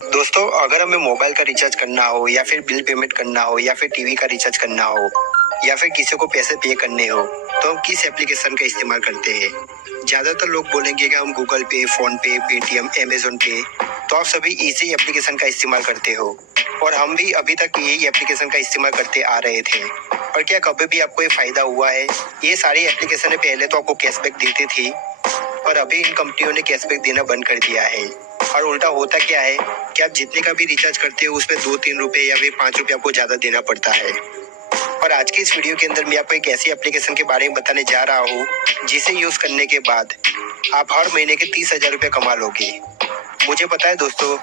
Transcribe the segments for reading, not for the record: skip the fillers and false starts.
दोस्तों, अगर हमें मोबाइल का रिचार्ज करना हो या फिर बिल पेमेंट करना हो या फिर टीवी का रिचार्ज करना हो या फिर किसी को पैसे पे करने हो तो हम किस एप्लीकेशन का इस्तेमाल करते हैं? ज्यादातर लोग बोलेंगे कि हम गूगल पे, फोन पे, पेटीएम, अमेजोन पे। तो आप सभी इसी एप्लीकेशन का इस्तेमाल करते हो और हम भी अभी तक यही एप्लीकेशन का इस्तेमाल करते आ रहे थे। और क्या कभी भी आपको ये फायदा हुआ है? ये सारी एप्लीकेशन पहले तो आपको कैशबैक देती थी और अभी इन कंपनियों ने कैशबैक देना बंद कर दिया है। और उल्टा होता क्या है कि आप जितने का भी रिचार्ज करते हो उसमें 2-3 रुपए या फिर 5 रुपए आपको ज्यादा देना पड़ता है। और आज की इस वीडियो के अंदर मैं आपको एक ऐसी एप्लीकेशन के बारे में बताने जा रहा हूँ जिसे यूज करने के बाद आप हर महीने के 30,000 रुपए कमा लोगे। मुझे पता है दोस्तों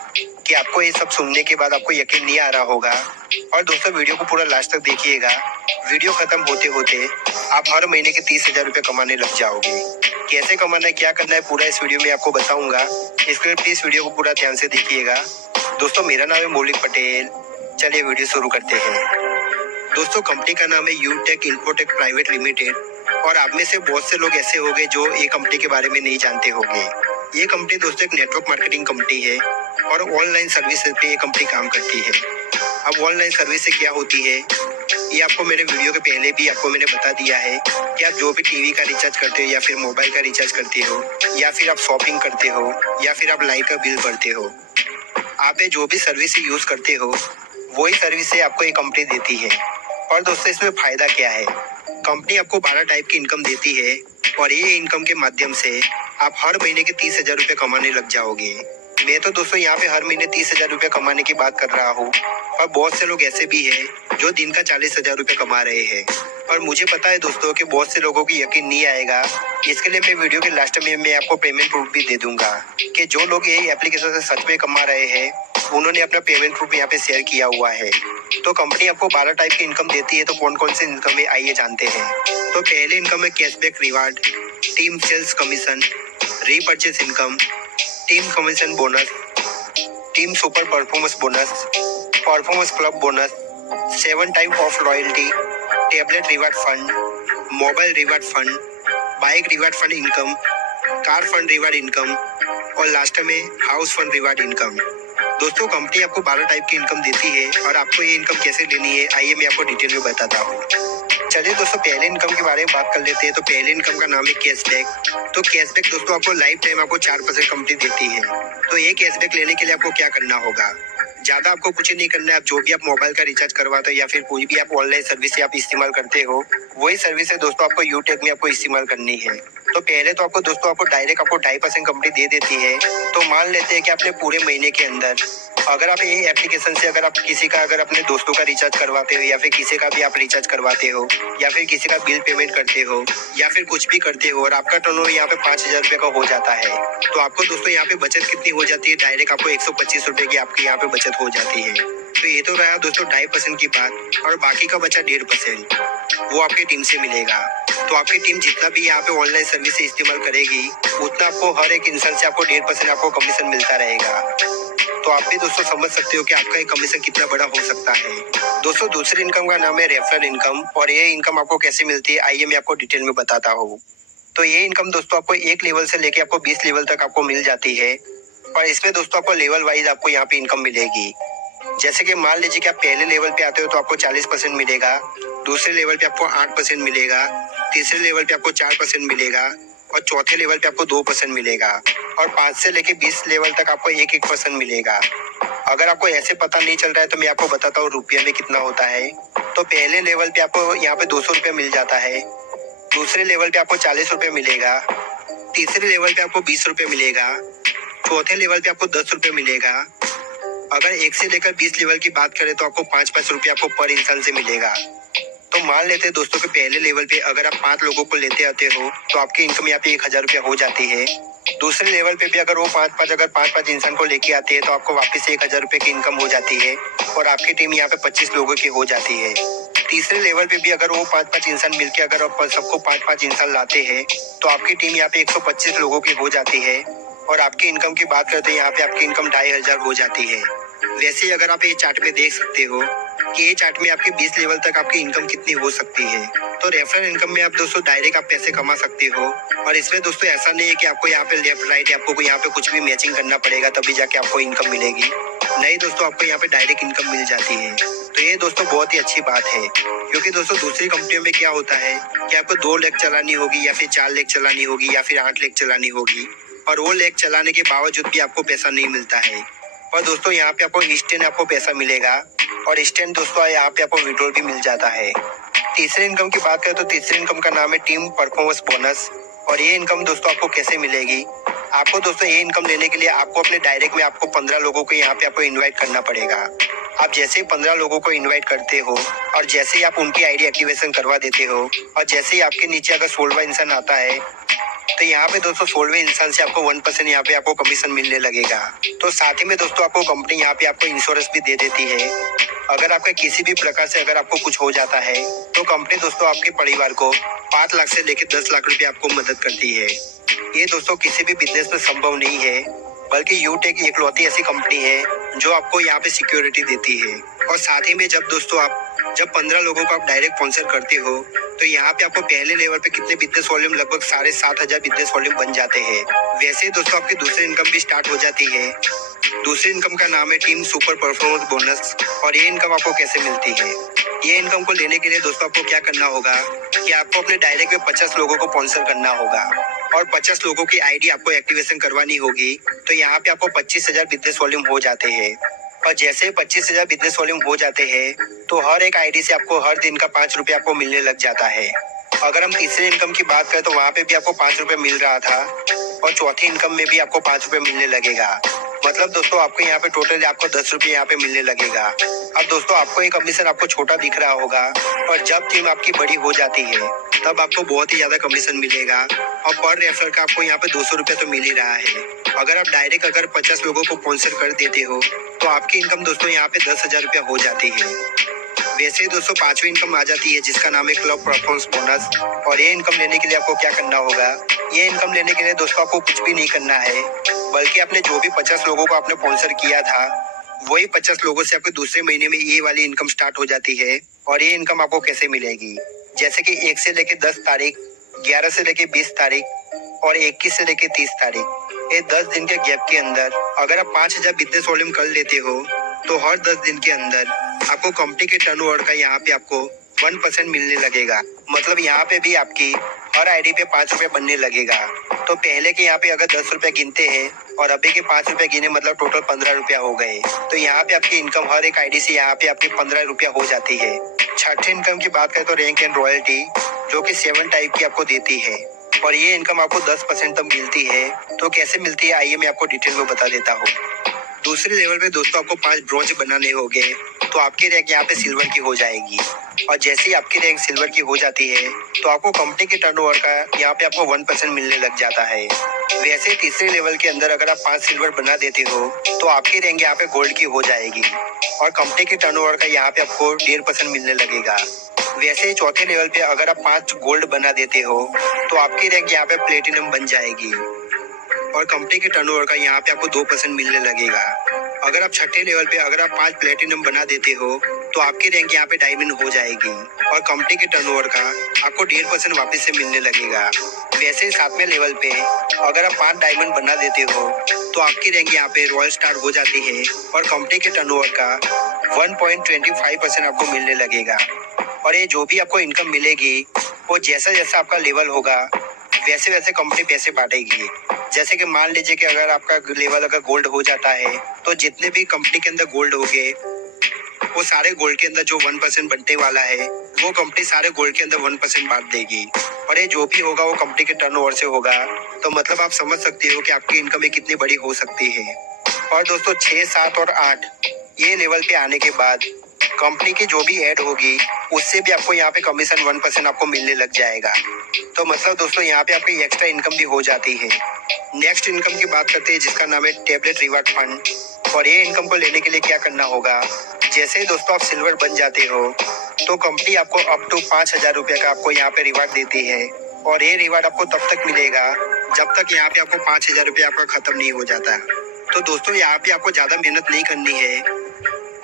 कि आपको ये सब सुनने के बाद आपको यकीन नहीं आ रहा होगा। और दोस्तों, वीडियो को पूरा लास्ट तक देखिएगा। वीडियो खत्म होते होते आप हर महीने के 30,000 रुपए कमाने लग जाओगे। कैसे कमाना है, क्या करना है, पूरा इस वीडियो में आपको बताऊंगा। इसके लिए प्लीज वीडियो को पूरा ध्यान से देखिएगा। दोस्तों, मेरा नाम है मौलिक पटेल। चलिए वीडियो शुरू करते हैं। दोस्तों, कंपनी का नाम है यूटेक इन्फोटेक प्राइवेट लिमिटेड। और आप में से बहुत से लोग ऐसे होंगे जो ये कंपनी के बारे में नहीं जानते होंगे। ये कंपनी दोस्तों एक नेटवर्क मार्केटिंग कंपनी है और ऑनलाइन सर्विस पे ये कंपनी काम करती है। अब ऑनलाइन सर्विस से क्या होती है ये आपको मेरे वीडियो के पहले भी आपको मैंने बता दिया है कि आप जो भी टीवी का रिचार्ज करते हो या फिर मोबाइल का रिचार्ज करते हो या फिर आप शॉपिंग करते हो या फिर आप लाइट का बिल भरते हो, आप ये जो भी सर्विस यूज करते हो वही सर्विस से आपको ये कंपनी देती है। और दोस्तों, इसमें फायदा क्या है? कंपनी आपको 12 टाइप की इनकम देती है और ये इनकम के माध्यम से आप हर महीने के 30,000 रुपए कमाने लग जाओगे। मैं तो दोस्तों यहाँ पे हर महीने 30,000 रुपए कमाने की बात कर रहा हूँ और बहुत से लोग ऐसे भी हैं जो दिन का 40,000 रुपए कमा रहे हैं। और मुझे पता है दोस्तों कि बहुत से लोगों की यकीन नहीं आएगा। इसके लिए मैं वीडियो के लास्ट में मैं आपको पेमेंट प्रूफ भी दे दूंगा कि जो लोग ये एप्लीकेशन से सच में कमा रहे हैं उन्होंने अपना पेमेंट प्रूफ यहाँ पे शेयर किया हुआ है। तो कंपनी आपको 12 टाइप की इनकम देती है। तो कौन कौन सी इनकम है आइए जानते हैं। तो पहले इनकम है cashback reward, team sales commission, repurchase income, team commission bonus, team super performance bonus, performance club bonus, 7 type of loyalty, tablet reward fund, mobile reward fund, bike reward fund income, car fund reward income और last में house fund reward income. दोस्तों, company आपको 12 type की income देती है और आपको ये इनकम कैसे लेनी है आइए मैं आपको डिटेल में बताता हूँ। चलिए दोस्तों, पहले इनकम के बारे में बात कर लेते हैं। तो पहले इनकम का नाम है कैशबैक। तो कैशबैक दोस्तों आपको लाइफ टाइम आपको 4% कंपनी देती है। तो ये कैशबैक लेने के लिए आपको क्या करना होगा? ज्यादा आपको कुछ नहीं करना है। आप जो भी आप मोबाइल का रिचार्ज करवाते हो या फिर कोई भी आप ऑनलाइन सर्विस आप इस्तेमाल करते हो वही सर्विस है दोस्तों आपको यूटेक में आपको इस्तेमाल करनी है। तो पहले तो आपको दोस्तों आपको डायरेक्ट आपको 2.5% कंपनी दे देती है। तो मान लेते हैं कि आपने पूरे महीने के अंदर अगर आप यही एप्लीकेशन से अगर आप किसी का अगर अपने दोस्तों का रिचार्ज करवाते हो या फिर किसी का भी आप रिचार्ज करवाते हो या फिर किसी का बिल पेमेंट करते हो या फिर कुछ भी करते हो और आपका टर्नओवर यहाँ पे 5,000 रुपए का हो जाता है तो आपको दोस्तों यहाँ पे बचत कितनी हो जाती है? डायरेक्ट आपको 125 रुपए की आपकी यहाँ पे बचत हो जाती है। तो ये तो रहा दोस्तों 2.5% की बात। और बाकी का बचा 1.5% वो आपकी टीम से मिलेगा। तो आपकी टीम जितना भी यहाँ पे ऑनलाइन सर्विस इस्तेमाल करेगी उतना आपको हर एक इंसान से आपको 1.5% आपको कमीशन मिलता रहेगा। तो आप भी दोस्तों समझ सकते हो कि आपका ये कमीशन कितना बड़ा हो सकता है। दोस्तों, दूसरी इनकम का नाम है रेफरल इनकम। और ये इनकम आपको कैसे मिलती है आइए मैं आपको डिटेल में बताता हूँ। तो ये इनकम दोस्तों आपको 1 लेवल से लेके आपको 20 लेवल तक आपको मिल जाती है। और इसमें दोस्तों आपको लेवल वाइज आपको यहाँ पे इनकम मिलेगी। जैसे कि मान लीजिए कि आप पहले लेवल पे आते हो तो आपको 40% मिलेगा, दूसरे लेवल पे आपको 8% मिलेगा, तीसरे लेवल पे आपको 4% मिलेगा और चौथे लेवल पे आपको 2% मिलेगा और 5 से लेके 20 लेवल तक आपको 1% मिलेगा। अगर आपको ऐसे पता नहीं चल रहा है तो मैं आपको बताता हूँ रुपये में कितना होता है। तो पहले लेवल पे आपको यहाँ पे 200 रुपये मिल जाता है, दूसरे लेवल पे आपको 40 रुपये मिलेगा, तीसरे लेवल पे आपको 20 रुपये मिलेगा, चौथे लेवल पे आपको 10 रुपये मिलेगा। अगर 1 से लेकर 20 लेवल की बात करें तो आपको 5-5 रुपये आपको पर इंसान से मिलेगा। तो मान लेते हैं दोस्तों के पहले लेवल पे अगर आप 5 लोगों को लेते आते हो तो आपकी इनकम यहाँ पे 1,000 रुपया हो जाती है। दूसरे लेवल पे भी अगर वो 5-5 इंसान को लेके आते हैं तो आपको वापस से 1,000 रुपये की इनकम हो जाती है और आपकी टीम यहाँ पे 25 लोगों की हो जाती है। तीसरे लेवल पे भी अगर वो 5-5 इंसान मिलके अगर आप सबको 5-5 इंसान लाते हैं तो आपकी टीम यहाँ पे 125 लोगों की हो जाती है। और आपकी इनकम की बात करते हैं यहाँ पे आपकी इनकम 2,500 हो जाती है। वैसे अगर आप ये चार्ट में देख सकते हो कि ये चार्ट में आपके 20 लेवल तक आपकी इनकम कितनी हो सकती है। तो रेफरल इनकम में आप दोस्तों डायरेक्ट आप पैसे कमा सकते हो। और इसमें दोस्तों ऐसा नहीं है कि आपको यहाँ पे लेफ्ट राइट आपको यहाँ पे कुछ भी मैचिंग करना पड़ेगा तभी जाके आपको इनकम मिलेगी। नहीं दोस्तों, आपको यहाँ पे डायरेक्ट इनकम मिल जाती है। तो ये दोस्तों बहुत ही अच्छी बात है, क्योंकि दोस्तों दूसरी कंपनियों में क्या होता है कि आपको 2 लेग चलानी होगी या फिर 4 लेग चलानी होगी या फिर 8 लेग चलानी होगी, और वो लेग चलाने के बावजूद भी आपको पैसा नहीं मिलता है। और दोस्तों यहाँ पे आपको इंस्टेंट आपको पैसा मिलेगा, और इंस्टेंट दोस्तों यहाँ पे आपको विड्रॉल भी मिल जाता है। तीसरे इनकम की बात करें तो तीसरे इनकम का नाम है टीम परफॉर्मेंस बोनस। और ये इनकम दोस्तों आपको कैसे मिलेगी? आपको दोस्तों ये इनकम लेने के लिए आपको अपने डायरेक्ट में आपको 15 लोगों को यहाँ पे आपको इनवाइट करना पड़ेगा। आप जैसे ही 15 लोगों को इनवाइट करते हो और जैसे ही आप उनकी आईडी एक्टिवेशन करवा देते हो, और जैसे ही आपके नीचे अगर 16वां इंसान आता है, तो यहाँ पे दोस्तों 16वें इंसान से आपको 1% यहाँ पे आपको कमीशन मिलने लगेगा। तो साथ ही में दोस्तों आपको कंपनी यहाँ पे आपको इंश्योरेंस भी दे देती है। अगर आपका किसी भी प्रकार से अगर आपको कुछ हो जाता है, तो कंपनी दोस्तों आपके परिवार को 5 लाख से लेकर 10 लाख रुपए आपको मदद करती है। ये दोस्तों किसी भी बिजनेस में संभव नहीं है, बल्कि यूटेक इकलौती ऐसी कंपनी है जो आपको यहाँ पे सिक्योरिटी देती है। और साथ ही में जब दोस्तों आप जब 15 लोगों को आप डायरेक्ट स्पॉन्सर करते हो, तो यहाँ पे आपको पहले लेवल पे कितने बिजनेस वॉल्यूम लगभग 7,500 बिजनेस वॉल्यूम बन जाते हैं। वैसे ही दोस्तों आपकी दूसरी इनकम भी स्टार्ट हो जाती है। दूसरी इनकम का नाम है टीम सुपर परफॉर्मेंस बोनस। और ये इनकम आपको कैसे मिलती है? ये इनकम को लेने के लिए दोस्तों आपको क्या करना होगा कि आपको अपने डायरेक्ट में 50 लोगों को स्पॉन्सर करना होगा, और 50 लोगों की आईडी आपको एक्टिवेशन करवानी होगी। तो यहाँ पे आपको 25,000 बिजनेस वॉल्यूम हो जाते हैं। और जैसे 25,000 बिजनेस वॉल्यूम हो जाते हैं, तो हर एक आईडी से आपको हर दिन का 5 रुपये आपको मिलने लग जाता है। अगर हम तीसरी इनकम की बात करें तो वहाँ पे भी आपको 5 रुपये मिल रहा था, और चौथी इनकम में भी आपको 5 रुपये मिलने लगेगा। मतलब दोस्तों आपको यहाँ पे टोटल आपको 10 रुपये यहाँ पे मिलने लगेगा। अब दोस्तों आपको ये कमीशन आपको छोटा दिख रहा होगा, और जब टीम आपकी बड़ी हो जाती है तब आपको बहुत ही ज्यादा कमीशन मिलेगा। और पर रेफर का आपको यहाँ पे 200 रुपये तो मिल ही रहा है। अगर आप डायरेक्ट अगर 50 लोगों को स्पॉन्सर कर देते हो, तो आपकी इनकम दोस्तों यहाँ पे 10,000 रुपया हो जाती है। वैसे ही दोस्तों पांचवी इनकम आ जाती है, जिसका नाम है क्लब परफॉर्मेंस बोनस। और ये इनकम लेने के लिए आपको क्या करना होगा? ये इनकम लेने के लिए दोस्तों आपको कुछ भी नहीं करना है, बल्कि आपने जो भी 50 लोगों को आपने स्पॉन्सर किया था, वही 50 लोगों से आपके दूसरे महीने में ये वाली इनकम स्टार्ट हो जाती है। और ये इनकम आपको कैसे मिलेगी? जैसे कि 1 से लेके 10 तारीख, 11 से लेके 20 तारीख और 21 से लेके 30 तारीख, ये 10 दिन के गैप के अंदर अगर आप 5,000 बिजनेस वॉल्यूम कर लेते हो, तो हर 10 दिन के अंदर आपको कंपनी के टर्नओवर का यहाँ पे आपको 1% मिलने लगेगा। मतलब यहाँ पे भी आपकी हर आईडी पे 5 रुपए बनने लगेगा। तो पहले के यहाँ पे अगर 10 रुपए गिनते हैं और अभी के 5 रुपए गिने, मतलब टोटल 15 रुपया हो गए। तो यहाँ पे आपकी इनकम हर एक आईडी से यहाँ पे आपकी 15 रुपया हो जाती है। छठी इनकम की बात करें तो रैंक एंड रॉयल्टी, जो कि 7 टाइप की आपको देती है, और ये इनकम आपको 10% तक मिलती है। तो कैसे मिलती है आइए मैं आपको डिटेल में बता देता हूँ। दूसरे लेवल पे दोस्तों आपको 5 ब्रॉन्ज बनाने होंगे, तो आपकी रैंक यहाँ पे सिल्वर की हो जाएगी। और जैसे ही आपकी रैंक सिल्वर की हो जाती है, तो आपको कंपनी के टर्नओवर का यहाँ पे आपको 1% मिलने लग जाता है। वैसे ही तीसरे लेवल के अंदर अगर आप 5 सिल्वर बना देते हो, तो आपकी रैंक यहाँ पे गोल्ड की हो जाएगी, और कंपनी के टर्नओवर का यहाँ पे आपको 1.5% मिलने लगेगा। वैसे ही चौथे लेवल पे अगर आप 5 गोल्ड बना देते हो, तो आपकी रैंक यहाँ पे प्लेटिनम बन जाएगी, और कंपनी के टर्नओवर का यहाँ पे आपको 2% मिलने लगेगा। अगर आप छठे लेवल पे अगर आप 5 प्लेटिनम बना देते हो, तो आपकी रैंक यहाँ पे डायमंड हो जाएगी, और कंपनी के टर्नओवर का आपको 1.5% वापस से मिलने लगेगा। वैसे ही 7वें लेवल पे अगर आप 5 डायमंड बना देते हो, तो आपकी रैंक यहाँ पे रॉयल स्टार हो जाती है, और कंपनी के टर्नओवर का 1.25% आपको मिलने लगेगा। और ये जो भी आपको इनकम मिलेगी, वो जैसा जैसा आपका लेवल होगा वैसे वैसे कंपनी पैसे बांटेगी। जैसे कि मान लीजिए कि अगर आपका लेवल अगर गोल्ड हो जाता है, तो जितने भी कंपनी के अंदर गोल्ड होंगे, वो सारे गोल्ड के अंदर जो 1% बनने वाला है, वो कंपनी सारे गोल्ड के अंदर 1% बांट देगी। और ये जो भी होगा वो कंपनी के टर्नओवर से होगा। तो मतलब आप समझ सकते हो कि आपकी इनकम ये कितनी बड़ी हो सकती है। और दोस्तों 6, 7 और 8 ये लेवल पे आने के बाद कंपनी की जो भी ऐड होगी, उससे भी आपको यहाँ पे कमीशन 1% आपको मिलने लग जाएगा। तो मतलब दोस्तों यहाँ पे आपकी एक्स्ट्रा इनकम भी हो जाती है। नेक्स्ट इनकम की बात करते हैं, जिसका नाम है टैबलेट रिवार्ड फंड। और ये इनकम को लेने के लिए क्या करना होगा? जैसे ही दोस्तों आप सिल्वर बन जाते हो, तो कंपनी आपको अप टू 5,000 रुपये का आपको यहाँ पे रिवार्ड देती है। और ये रिवार्ड आपको तब तक मिलेगा जब तक यहाँ पे आपको 5,000 रुपये आपका खत्म नहीं हो जाता। तो दोस्तों यहाँ पे आपको ज्यादा मेहनत नहीं करनी है,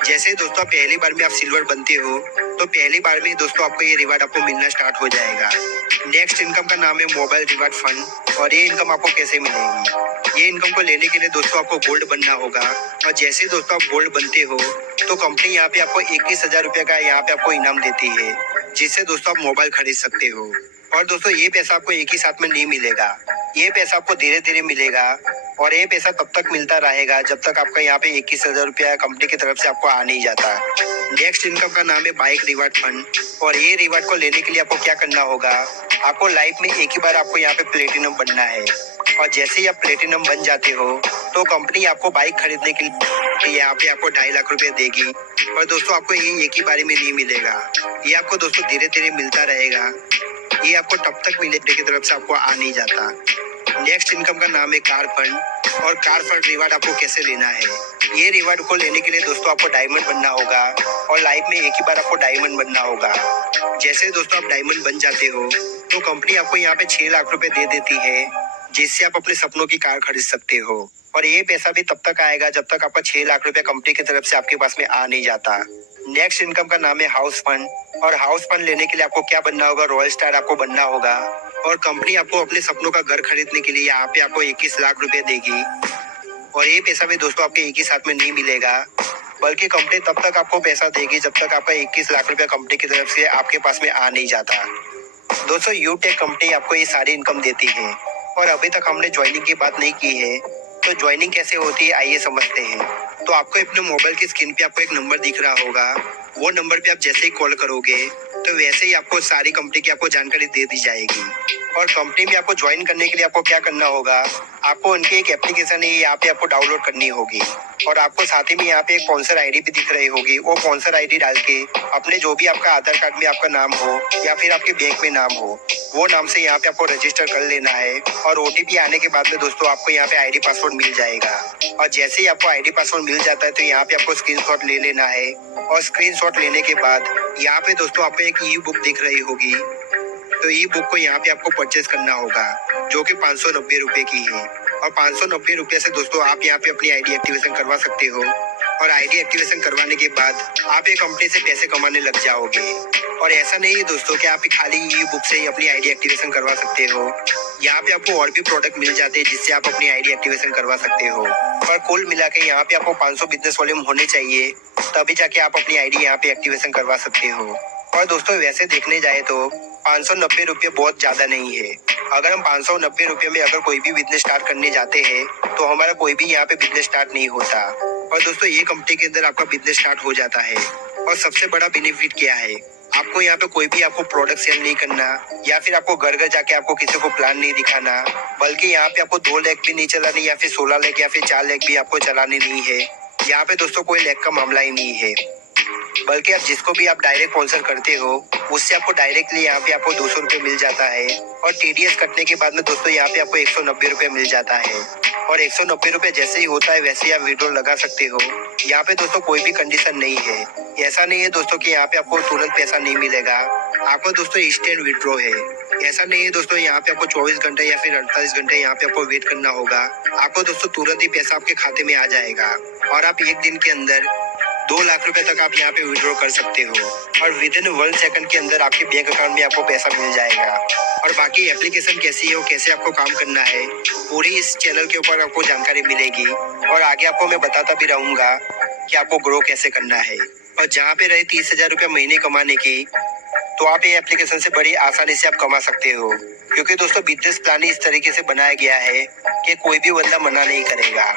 जैसे ही दोस्तों पहली बार में आप सिल्वर बनते हो तो पहली बार में दोस्तों आपको ये रिवार्ड आपको मिलना स्टार्ट हो जाएगा। नेक्स्ट इनकम का नाम है मोबाइल रिवार्ड फंड। और ये इनकम आपको कैसे मिलेगी? ये इनकम को लेने के लिए दोस्तों आपको गोल्ड बनना होगा। और जैसे ही दोस्तों आप गोल्ड बनते हो तो कंपनी यहाँ पे आपको 21,000 रुपये का यहाँ पे आपको इनाम देती है, जिससे दोस्तों आप मोबाइल खरीद सकते हो। और दोस्तों ये पैसा आपको एक ही साथ में नहीं मिलेगा, ये पैसा आपको धीरे धीरे मिलेगा। और ये पैसा तब तक मिलता रहेगा जब तक आपका यहाँ पे 21,000 रुपया कंपनी की तरफ से आपको आ नहीं जाता। नेक्स्ट इनकम का नाम है बाइक रिवार्ड फंड। और ये रिवार्ड को लेने के लिए आपको क्या करना होगा? आपको लाइफ में एक ही बार आपको यहाँ पे प्लेटिनम बनना है। और जैसे ही आप प्लेटिनम बन जाते हो तो कंपनी आपको बाइक खरीदने के लिए यहाँ पे आपको 2.5 लाख रुपए देगी। और दोस्तों आपको ये एक ही बारी में नहीं मिलेगा, ये आपको दोस्तों धीरे धीरे मिलता रहेगा। ये आपको तब तक मिलने की तरफ से आपको आ नहीं जाता। नेक्स्ट इनकम का नाम है कार फंड। और कार फंड रिवार्ड आपको कैसे लेना है? ये रिवार्ड को लेने के लिए दोस्तों आपको डायमंड बनना होगा। और लाइफ में एक ही बार आपको डायमंड बनना होगा। जैसे दोस्तों आप डायमंड बन जाते हो तो कंपनी आपको यहाँ पे 6 लाख रुपए दे देती है, जिससे आप अपने सपनों की कार खरीद सकते हो। और ये पैसा भी तब तक आएगा जब तक आपका 6 लाख रुपए कंपनी की तरफ से आपके पास में आ नहीं जाता। नेक्स्ट इनकम का नाम है हाउस फंड। और हाउस फंड लेने के लिए आपको क्या बनना होगा? रॉयल स्टार आपको बनना होगा। और कंपनी आपको अपने सपनों का घर खरीदने के लिए यहाँ पे आपको 21 लाख रुपए देगी। और ये पैसा भी दोस्तों आपके एक ही साथ में नहीं मिलेगा, बल्कि कंपनी तब तक आपको पैसा देगी जब तक आपका 21 लाख रुपया कंपनी की तरफ से आपके पास में आ नहीं जाता। दोस्तों यूटेक कंपनी आपको ये सारी इनकम देती है। और अभी तक हमने ज्वाइनिंग की बात नहीं की है, तो ज्वाइनिंग कैसे होती है आइए समझते हैं। तो आपको अपने मोबाइल की स्क्रीन पे आपको एक नंबर दिख रहा होगा, वो नंबर पे आप जैसे ही कॉल करोगे तो वैसे ही आपको सारी कंपनी की आपको जानकारी दे दी जाएगी। और कंपनी में आपको ज्वाइन करने के लिए आपको क्या करना होगा? आपको उनकी एक एप्लीकेशन है यहाँ पे आपको डाउनलोड करनी होगी। और आपको साथ ही में यहाँ पे एक स्पॉन्सर आईडी भी दिख रही होगी, वो स्पॉन्सर आईडी डाल के अपने जो भी आपका आधार कार्ड में आपका नाम हो या फिर आपके बैंक में नाम हो, वो नाम से यहाँ पे आपको रजिस्टर कर लेना है। और ओटीपी आने के बाद में दोस्तों आपको यहाँ पे आईडी पासवर्ड मिल जाएगा। और जैसे ही आपको आईडी पासवर्ड मिल जाता है तो यहाँ पे आपको स्क्रीनशॉट ले लेना है। और स्क्रीनशॉट लेने के बाद यहाँ पे दोस्तों आपको एक ई बुक दिख रही होगी, तो ई बुक को यहाँ पे आपको परचेज करना होगा, जो कि 590 रुपए की है। और 590 रुपये से दोस्तों आप यहाँ पे अपनी आईडी एक्टिवेशन करवा सकते हो। और आईडी एक्टिवेशन करवाने के बाद आप ये कंपनी से पैसे कमाने लग जाओगे। और ऐसा नहीं है दोस्तों कि आप खाली ई बुक से ही अपनी आईडी एक्टिवेशन करवा सकते हो, यहाँ पे आपको और भी प्रोडक्ट मिल जाते हैं जिससे आप अपनी आईडी एक्टिवेशन करवा सकते हो। और कुल मिला के यहाँ पे आपको 500 बिजनेस वॉल्यूम होने चाहिए, तभी जाके आप अपनी आईडी यहाँ पे एक्टिवेशन करवा सकते हो। और दोस्तों वैसे देखने जाए तो 590 रुपये बहुत ज्यादा नहीं है। अगर हम 590 रुपये में अगर कोई भी बिजनेस स्टार्ट करने जाते हैं तो हमारा कोई भी यहाँ पे बिजनेस स्टार्ट नहीं होता। और दोस्तों ये कंपनी के अंदर आपका बिजनेस स्टार्ट हो जाता है। और सबसे बड़ा बेनिफिट क्या है? आपको यहाँ पे कोई भी आपको प्रोडक्ट सेल नहीं करना, या फिर आपको घर घर जाके आपको किसी को प्लान नहीं दिखाना, बल्कि यहाँ पे आपको 2 लाख भी नहीं चलानी, या फिर 16 लाख या फिर 4 लाख भी आपको चलाने नहीं है। यहाँ पे दोस्तों कोई लाख का मामला ही नहीं है, बल्कि आप जिसको भी आप डायरेक्ट स्पॉन्सर करते हो उससे आपको डायरेक्टली यहाँ पे आपको 200 रुपये मिल जाता है। और टीडीएस कटने के बाद में दोस्तों यहाँ पे आपको 190 रुपये मिल जाता है। और 190 रुपये जैसे ही होता है वैसे ही आप विड्रॉल लगा सकते हो। यहाँ पे दोस्तों कोई भी कंडीशन नहीं है। ऐसा नहीं है दोस्तों कि यहाँ पे आपको तुरंत पैसा नहीं मिलेगा, आपको दोस्तों इंस्टेंट विड्रॉ है। ऐसा नहीं है दोस्तों यहाँ पे आपको 24 घंटे या फिर 48 घंटे यहाँ पे आपको वेट करना होगा, आपको दोस्तों तुरंत ही पैसा आपके खाते में आ जाएगा। और आप एक दिन के अंदर 2 लाख रुपए तक आप यहाँ पे विड्रॉ कर सकते हो। और विद इन 1 सेकंड के अंदर आपके बैंक अकाउंट में आपको पैसा मिल जाएगा। और बाकी एप्लीकेशन कैसी है और कैसे आपको काम करना है, पूरी इस चैनल के ऊपर आपको जानकारी मिलेगी। और आगे आपको मैं बताता भी रहूंगा कि आपको ग्रो कैसे करना है। और जहाँ पे रहे 30,000 रुपये महीने कमाने की, तो आप ये एप्लीकेशन से बड़ी आसानी से आप कमा सकते हो। क्योंकि दोस्तों बिजनेस प्लान इस तरीके से बनाया गया है कि कोई भी बंदा मना नहीं करेगा।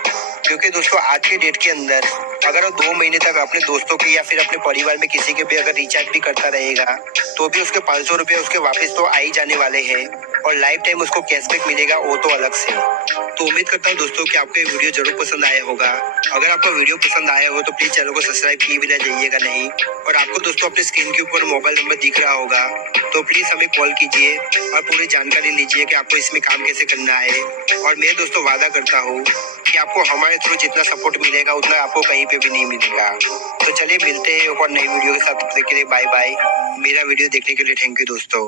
क्योंकि दोस्तों आज की डेट के अंदर अगर वो 2 महीने तक अपने दोस्तों की या फिर अपने परिवार में किसी के भी अगर रिचार्ज भी करता रहेगा तो भी उसके 500 रुपये उसके वापस तो आ ही जाने वाले हैं। और लाइफ टाइम उसको कैशबैक मिलेगा, वो तो अलग से। तो उम्मीद करता हूँ दोस्तों कि आपको ये वीडियो जरूर पसंद आया होगा। अगर आपको वीडियो पसंद आया हो तो प्लीज चैनल को सब्सक्राइब किए बिना जाइएगा नहीं। और आपको दोस्तों अपने स्क्रीन के ऊपर मोबाइल नंबर दिख रहा होगा, तो प्लीज हमें कॉल कीजिए और पूरी जानकारी लीजिए कि आपको इसमें काम कैसे करना है। और मैं दोस्तों वादा करता हूँ कि आपको हमारे थ्रू जितना सपोर्ट मिलेगा उतना आपको कहीं पे भी नहीं मिलेगा। तो चलिए मिलते हैं एक और नई वीडियो के साथ, तब तक के लिए बाय बाय। मेरा वीडियो देखने के लिए थैंक यू दोस्तों।